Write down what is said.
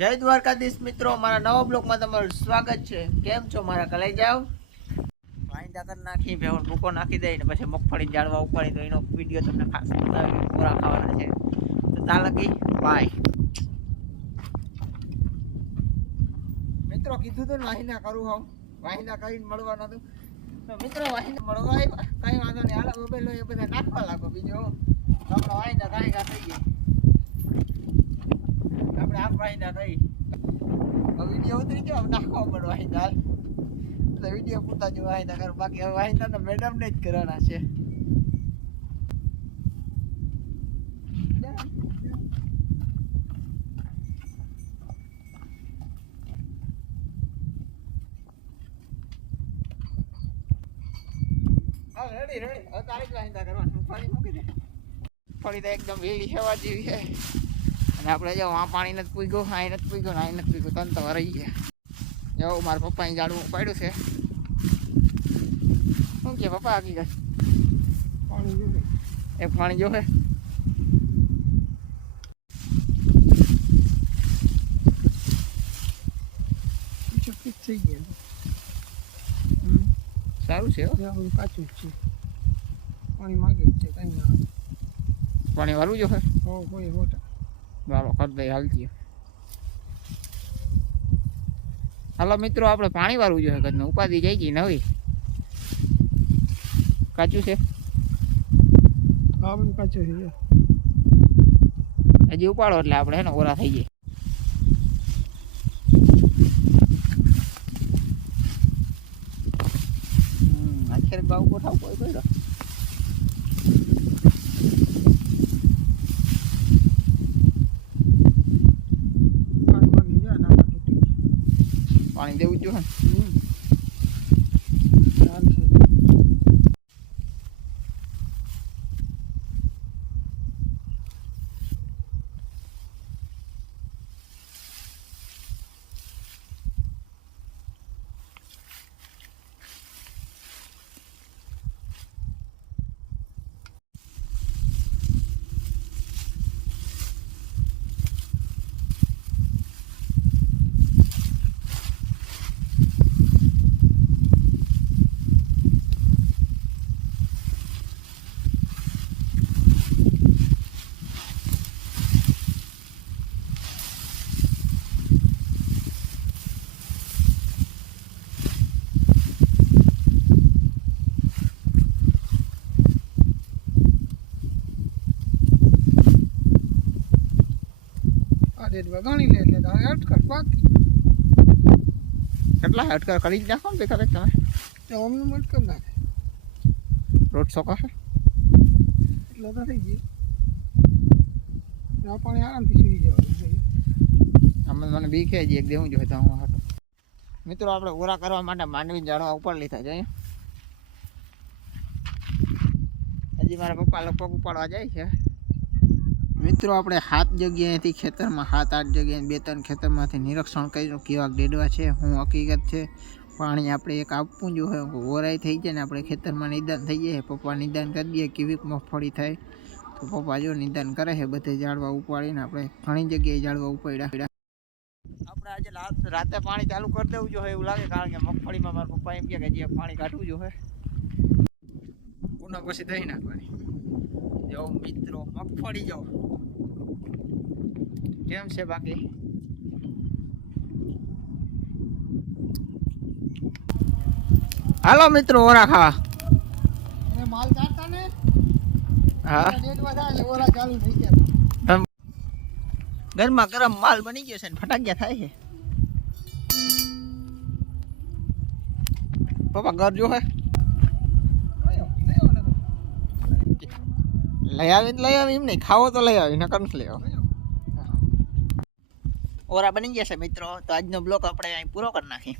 જય દ્વારકાધીશ મિત્રો મારા નવા બ્લોગમાં તમારું સ્વાગત છે. કેમ છો મારા કલાઈ જાવ પાણી કરી નાખી ભેવણ ભૂકો નાખી દઈ ને પછી મગફળી જાળવા ઉપાડી તો એનો વીડિયો તમને ખાસ પૂરા ખાવાના છે. તો તાલકી બાય મિત્રો, કીધું તો વાહિના કરું હું વાહિના કરીને મળવાનું હતું તો મિત્રો, વાહિના મળવા કંઈ વાંધો નહીં. હાલ, મોબાઈલ એ બધા નાખવા લાગો. બીજો આપણે વાહિના કાંઈ કાંઈ થઈ ગયા. આપણે આમ વાહિના થઈ વીડિયો ઉતરી ગયો હવે નાખવા પડે વાહિના હાલ એટલે વીડિયો પૂરતા જો વાહિના કરો બાકી હવે વાહિના તો મેડમને જ કરવાના છે હા રેડી રેડી હવે તારે જ વાહિંદા કરવાનું ફરી મૂકી દે ફરી તો એકદમ વેલી સેવા જેવી છે અને આપણે જો આ પાણી નથી પૂગ્યું આ નથી પૂગ્યું ને આ નથી પૂછ્યું તન તો રહી ગયા. જો મારા પપ્પાએ ઝાડવું પાડ્યું છે. શું કે પપ્પા આગી ગયા પાણી એક પાણી જોવે થઈ ગયા. હમ. સારું છે હો. કાચું જ છે. પાણી માગે જ છે કાંઈ ના પાણી વાળું જોવે હો. કોઈ હોટા ચાલો કરી દઈ હાલતી હાલો મિત્રો આપણે પાણી વાળવું જોઈએ કદનું ઉપાધિ જાય ગઈ નવી. કાચું છે? કાચું છે હજી ઉપાડો એટલે આપણે હે ને ઓરા થઈ જાય. હમ, આખેર ભાવ ગોઠાવ કોઈ કર્યો પાણી માગી જાય નાકા તૂટી ગયા. પાણી દેવું જ જોઈએ. ડેડ વગાણી લે એટલે અટકર પાકી. કેટલા અટકર કરી જ નાખો ને ભેગા તમે? તો અમને મટકર નાખે. રોડ શોખો છે? એટલે તો થઈ ગયું. પાણી આરામથી સુઈ જવાનું અમે મને બી કે એક દેવું જોઈએ તો હું હાથ મિત્રો આપણે ઓરા કરવા માટે માંડવી ઝાડવા ઉપર લીધા છે અહીંયા. હજી મારા પપ્પા લગભગ ઉપાડવા જાય છે. મિત્રો, આપણે સાત જગ્યાએથી ખેતરમાં, સાત, આઠ જગ્યાએ, બે, ત્રણ ખેતરમાંથી નિરીક્ષણ કર્યું કેવા ડેડવા છે, શું હકીકત છે. પાણી આપણે એક આપવું જોઈએ ઓરાઈ થઈ જાય ને આપણે ખેતરમાં નિદાન થઈ જાય, પપ્પા નિદાન કરી દઈએ કેવી મગફળી થાય. તો પપ્પા જો નિદાન કરે છે, બધે ઝાડવા ઉપાડીને આપણે ઘણી જગ્યાએ ઝાડવા ઉપાડ્યા. આપણે આજે રાત- પાણી ચાલુ કરી દેવું જોઈએ એવું લાગે, કારણ કે મગફળીમાં મારા પપ્પા એમ કે જે પાણી કાઢવું જોઈએ. ઉના પછી થઈ નાખવાની. જો મિત્રો, મગફળી જો કેમ છે બાકી? હાલો મિત્રો ઓરા ખાવા. માલ કાઢતા ને? હા. ચાલુ થઈ ગયા. ગરમા ગરમ માલ બની ગયો છે ને ફટાકિયા થાય છે. પપ્પા ઘર જો હે. લઈ આવી લઈ આવી એમ નહીં. ખાવો તો લઈ આવી નકર નથી લઈ લયો. ઓરા બની છે મિત્રો. તો આજનો બ્લોક આપણે અહીં પૂરો કરી નાખી